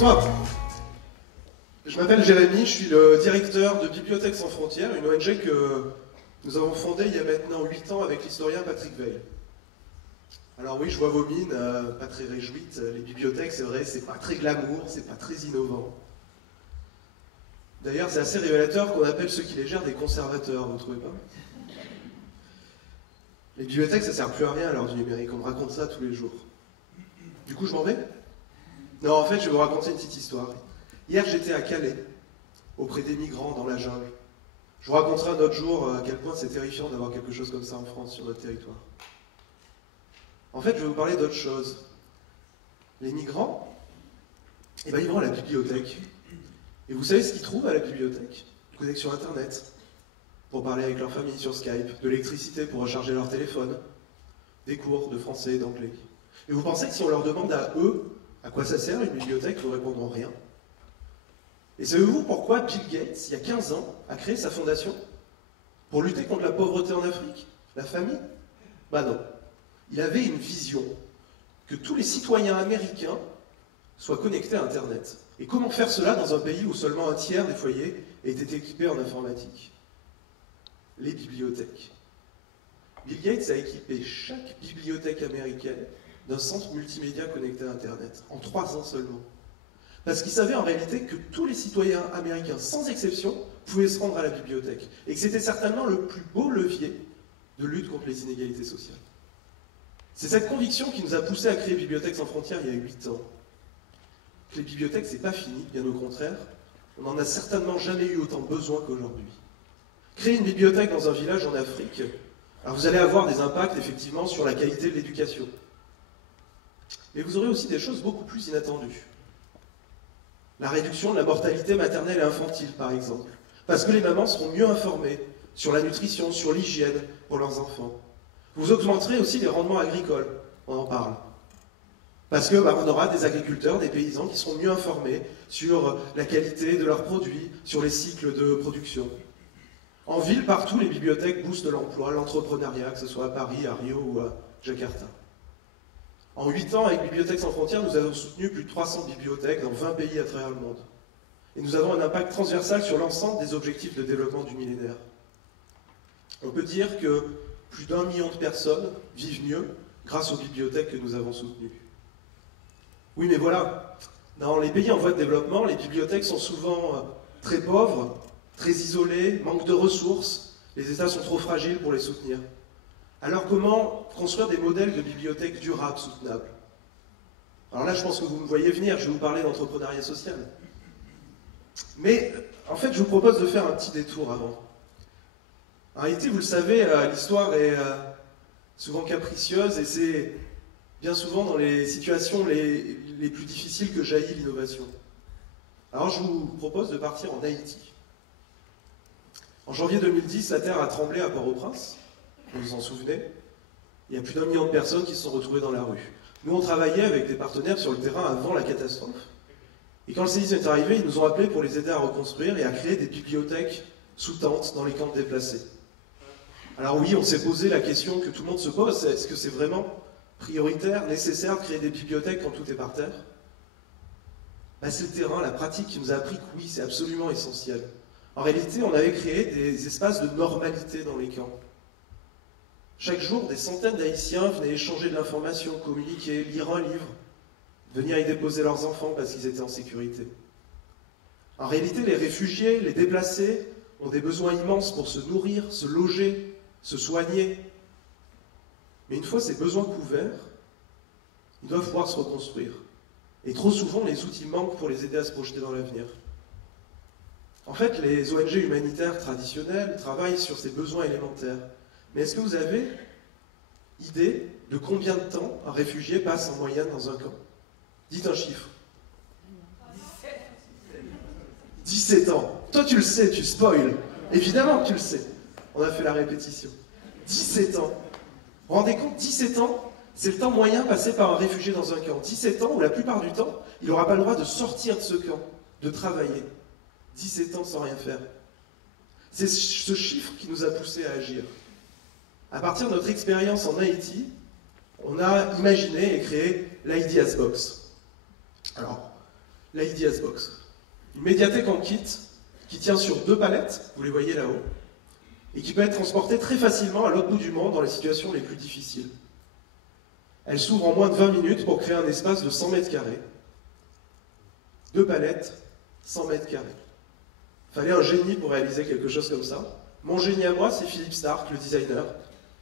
Bonsoir. Je m'appelle Jérémy, je suis le directeur de Bibliothèques sans frontières, une ONG que nous avons fondée il y a maintenant 8 ans avec l'historien Patrick Veil. Alors oui, je vois vos mines, pas très réjouites. Les bibliothèques, c'est vrai, c'est pas très glamour, c'est pas très innovant. D'ailleurs, c'est assez révélateur qu'on appelle ceux qui les gèrent des conservateurs, vous ne trouvez pas? Les bibliothèques, ça sert plus à rien à l'heure du numérique, on me raconte ça tous les jours. Du coup, je m'en vais? Non, en fait, je vais vous raconter une petite histoire. Hier, j'étais à Calais, auprès des migrants dans la jungle. Je vous raconterai un autre jour à quel point c'est terrifiant d'avoir quelque chose comme ça en France, sur notre territoire. En fait, je vais vous parler d'autre chose. Les migrants, ils vont à la bibliothèque. Et vous savez ce qu'ils trouvent à la bibliothèque? Une connexion Internet, pour parler avec leur famille sur Skype, de l'électricité pour recharger leur téléphone, des cours de français et d'anglais. Et vous pensez que si on leur demande à eux à quoi ça sert une bibliothèque, ils ne répondront rien? Et savez-vous pourquoi Bill Gates, il y a 15 ans, a créé sa fondation? Pour lutter contre la pauvreté en Afrique? La famine? Bah non. Il avait une vision que tous les citoyens américains soient connectés à Internet. Et comment faire cela dans un pays où seulement un tiers des foyers étaient équipés en informatique? Les bibliothèques. Bill Gates a équipé chaque bibliothèque américaine d'un centre multimédia connecté à Internet, en 3 ans seulement. Parce qu'il savait en réalité que tous les citoyens américains, sans exception, pouvaient se rendre à la bibliothèque. Et que c'était certainement le plus beau levier de lutte contre les inégalités sociales. C'est cette conviction qui nous a poussé à créer Bibliothèques sans frontières il y a 8 ans. Les bibliothèques, c'est pas fini, bien au contraire. On n'en a certainement jamais eu autant besoin qu'aujourd'hui. Créer une bibliothèque dans un village en Afrique, alors vous allez avoir des impacts effectivement sur la qualité de l'éducation. Mais vous aurez aussi des choses beaucoup plus inattendues. La réduction de la mortalité maternelle et infantile, par exemple. Parce que les mamans seront mieux informées sur la nutrition, sur l'hygiène pour leurs enfants. Vous augmenterez aussi les rendements agricoles, on en parle. Parce qu'on aura des agriculteurs, des paysans qui seront mieux informés sur la qualité de leurs produits, sur les cycles de production. En ville, partout, les bibliothèques boostent l'emploi, l'entrepreneuriat, que ce soit à Paris, à Rio ou à Jakarta. En 8 ans, avec Bibliothèques sans frontières, nous avons soutenu plus de 300 bibliothèques dans 20 pays à travers le monde. Et nous avons un impact transversal sur l'ensemble des objectifs de développement du millénaire. On peut dire que plus d'1 million de personnes vivent mieux grâce aux bibliothèques que nous avons soutenues. Oui, mais voilà, dans les pays en voie de développement, les bibliothèques sont souvent très pauvres, très isolées, manquent de ressources, les États sont trop fragiles pour les soutenir. Alors comment construire des modèles de bibliothèques durables, soutenables? Alors là, je pense que vous me voyez venir, je vais vous parler d'entrepreneuriat social. Mais en fait, je vous propose de faire un petit détour avant. En réalité, vous le savez, l'histoire est souvent capricieuse et c'est bien souvent dans les situations les plus difficiles que jaillit l'innovation. Alors je vous propose de partir en Haïti. En janvier 2010, la terre a tremblé à Port-au-Prince. Vous vous en souvenez? Il y a plus d'1 million de personnes qui se sont retrouvées dans la rue. Nous, on travaillait avec des partenaires sur le terrain avant la catastrophe. Et quand le séisme est arrivé, ils nous ont appelés pour les aider à reconstruire et à créer des bibliothèques sous tente dans les camps de déplacés. Alors oui, on s'est posé la question que tout le monde se pose, est-ce que c'est vraiment prioritaire, nécessaire de créer des bibliothèques quand tout est par terre? C'est le terrain, la pratique qui nous a appris que oui, c'est absolument essentiel. En réalité, on avait créé des espaces de normalité dans les camps. Chaque jour, des centaines d'Haïtiens venaient échanger de l'information, communiquer, lire un livre, venir y déposer leurs enfants parce qu'ils étaient en sécurité. En réalité, les réfugiés, les déplacés, ont des besoins immenses pour se nourrir, se loger, se soigner. Mais une fois ces besoins couverts, ils doivent pouvoir se reconstruire. Et trop souvent, les outils manquent pour les aider à se projeter dans l'avenir. En fait, les ONG humanitaires traditionnelles travaillent sur ces besoins élémentaires. Mais est-ce que vous avez idée de combien de temps un réfugié passe en moyenne dans un camp? Dites un chiffre. 17 ans. Toi, tu le sais, tu spoil. Évidemment que tu le sais. On a fait la répétition. 17 ans. Vous vous rendez compte, 17 ans, c'est le temps moyen passé par un réfugié dans un camp. 17 ans où la plupart du temps, il n'aura pas le droit de sortir de ce camp, de travailler. 17 ans sans rien faire. C'est ce chiffre qui nous a poussés à agir. À partir de notre expérience en Haïti, on a imaginé et créé l'IDEAS Box. Alors, l'IDS Box. Une médiathèque en kit qui tient sur 2 palettes, vous les voyez là-haut, et qui peut être transportée très facilement à l'autre bout du monde dans les situations les plus difficiles. Elle s'ouvre en moins de 20 minutes pour créer un espace de 100 mètres carrés. 2 palettes, 100 mètres carrés. Fallait un génie pour réaliser quelque chose comme ça. Mon génie à moi, c'est Philippe Stark, le designer,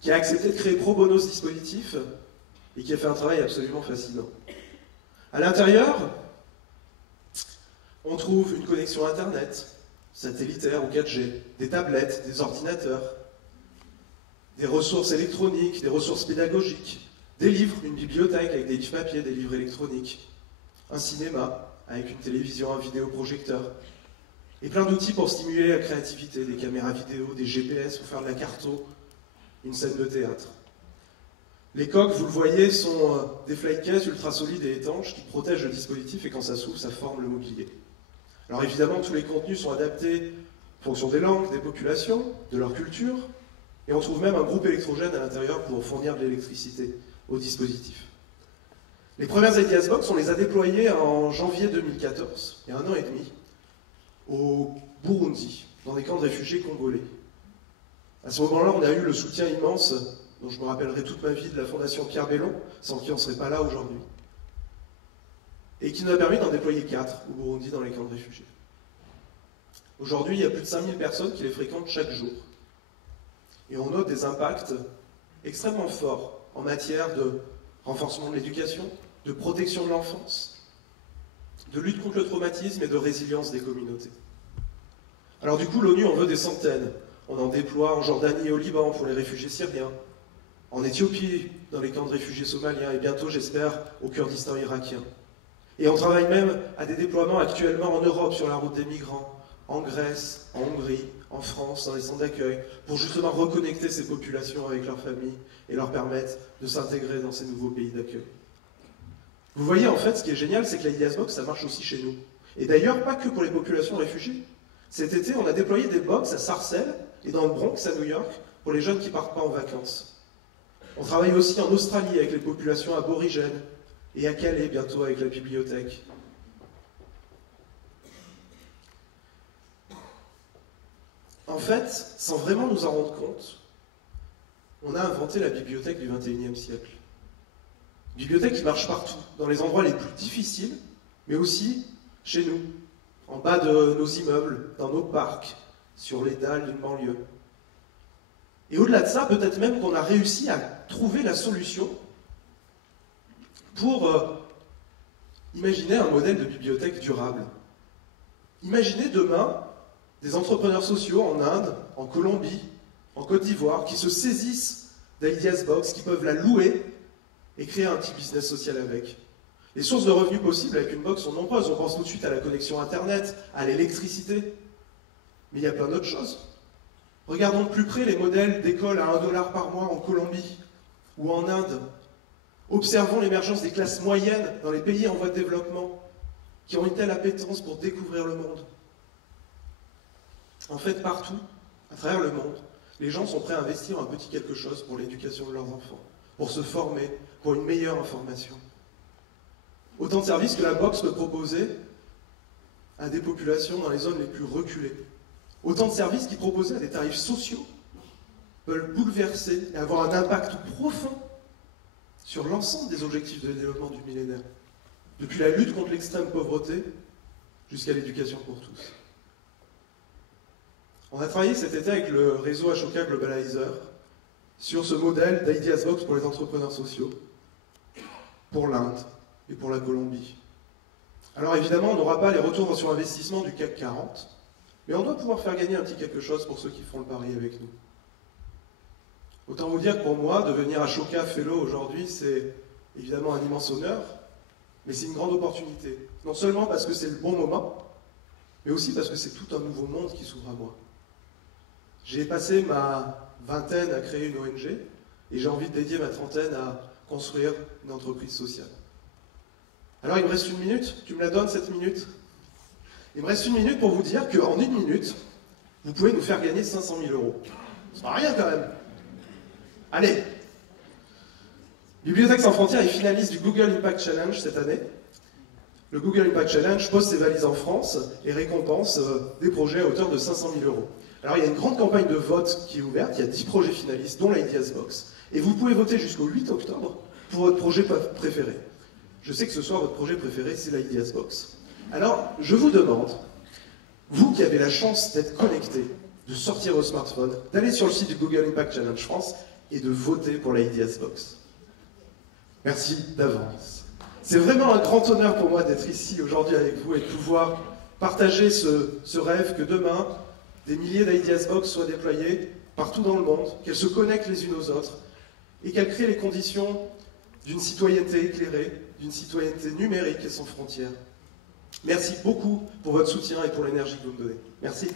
qui a accepté de créer pro bono ce dispositif et qui a fait un travail absolument fascinant. À l'intérieur, on trouve une connexion Internet, satellitaire ou 4G, des tablettes, des ordinateurs, des ressources électroniques, des ressources pédagogiques, des livres, une bibliothèque avec des livres papier, des livres électroniques, un cinéma avec une télévision, un vidéoprojecteur, et plein d'outils pour stimuler la créativité, des caméras vidéo, des GPS pour faire de la carto, une scène de théâtre. Les coques, vous le voyez, sont des flight cases ultra solides et étanches qui protègent le dispositif et quand ça s'ouvre, ça forme le mobilier. Alors évidemment, tous les contenus sont adaptés en fonction des langues, des populations, de leur culture, et on trouve même un groupe électrogène à l'intérieur pour fournir de l'électricité au dispositif. Les premières IDS Box, on les a déployées en janvier 2014, il y a 1 an et demi, au Burundi, dans des camps de réfugiés congolais. À ce moment-là, on a eu le soutien immense, dont je me rappellerai toute ma vie, de la Fondation Pierre Bellon, sans qui on ne serait pas là aujourd'hui, et qui nous a permis d'en déployer 4 au Burundi dans les camps de réfugiés. Aujourd'hui, il y a plus de 5000 personnes qui les fréquentent chaque jour. Et on note des impacts extrêmement forts en matière de renforcement de l'éducation, de protection de l'enfance, de lutte contre le traumatisme et de résilience des communautés. Alors du coup, l'ONU en veut des centaines. On en déploie en Jordanie et au Liban pour les réfugiés syriens, en Éthiopie dans les camps de réfugiés somaliens et bientôt, j'espère, au Kurdistan irakien. Et on travaille même à des déploiements actuellement en Europe sur la route des migrants, en Grèce, en Hongrie, en France, dans les centres d'accueil, pour justement reconnecter ces populations avec leurs familles et leur permettre de s'intégrer dans ces nouveaux pays d'accueil. Vous voyez, en fait, ce qui est génial, c'est que la IDS Box, ça marche aussi chez nous. Et d'ailleurs, pas que pour les populations réfugiées. Cet été, on a déployé des box à Sarcelles et dans le Bronx, à New York, pour les jeunes qui ne partent pas en vacances. On travaille aussi en Australie avec les populations aborigènes et à Calais, bientôt, avec la bibliothèque. En fait, sans vraiment nous en rendre compte, on a inventé la bibliothèque du XXIe siècle. Bibliothèque qui marche partout, dans les endroits les plus difficiles, mais aussi chez nous, en bas de nos immeubles, dans nos parcs, sur les dalles d'une banlieue. Et au-delà de ça, peut-être même qu'on a réussi à trouver la solution pour imaginer un modèle de bibliothèque durable. Imaginez demain des entrepreneurs sociaux en Inde, en Colombie, en Côte d'Ivoire, qui se saisissent d'IDS Box, qui peuvent la louer et créer un petit business social avec. Les sources de revenus possibles avec une box sont nombreuses. On pense tout de suite à la connexion Internet, à l'électricité. Mais il y a plein d'autres choses. Regardons de plus près les modèles d'écoles à 1 $ par mois en Colombie ou en Inde. Observons l'émergence des classes moyennes dans les pays en voie de développement qui ont une telle appétence pour découvrir le monde. En fait, partout, à travers le monde, les gens sont prêts à investir un petit quelque chose pour l'éducation de leurs enfants, pour se former, pour une meilleure information. Autant de services que la box peut proposer à des populations dans les zones les plus reculées. Autant de services qui, proposés à des tarifs sociaux, veulent bouleverser et avoir un impact profond sur l'ensemble des objectifs de développement du millénaire, depuis la lutte contre l'extrême pauvreté jusqu'à l'éducation pour tous. On a travaillé cet été avec le réseau Ashoka Globalizer sur ce modèle d'IDS Box pour les entrepreneurs sociaux, pour l'Inde et pour la Colombie. Alors évidemment, on n'aura pas les retours sur investissement du CAC 40, mais on doit pouvoir faire gagner un petit quelque chose pour ceux qui feront le pari avec nous. Autant vous dire que pour moi, devenir Ashoka Fellow aujourd'hui, c'est évidemment un immense honneur, mais c'est une grande opportunité. Non seulement parce que c'est le bon moment, mais aussi parce que c'est tout un nouveau monde qui s'ouvre à moi. J'ai passé ma vingtaine à créer une ONG, et j'ai envie de dédier ma trentaine à construire une entreprise sociale. Alors il me reste 1 minute, tu me la donnes cette minute? Il me reste 1 minute pour vous dire qu'en 1 minute, vous pouvez nous faire gagner 500 000 €. C'est pas rien quand même. Allez! Bibliothèques sans frontières est finaliste du Google Impact Challenge cette année. le Google Impact Challenge pose ses valises en France et récompense des projets à hauteur de 500 000 euros. Alors il y a une grande campagne de vote qui est ouverte, il y a 10 projets finalistes, dont l'Ideas Box, et vous pouvez voter jusqu'au 8 octobre pour votre projet préféré. Je sais que ce soir, votre projet préféré, c'est l'Ideas Box. Alors, je vous demande, vous qui avez la chance d'être connecté, de sortir au smartphone, d'aller sur le site du Google Impact Challenge France et de voter pour l'Ideas Box. Merci d'avance. C'est vraiment un grand honneur pour moi d'être ici aujourd'hui avec vous et de pouvoir partager ce rêve que demain, des milliers d'Ideas Box soient déployés partout dans le monde, qu'elles se connectent les unes aux autres et qu'elles créent les conditions d'une citoyenneté éclairée, d'une citoyenneté numérique et sans frontières. Merci beaucoup pour votre soutien et pour l'énergie que vous me donnez. Merci.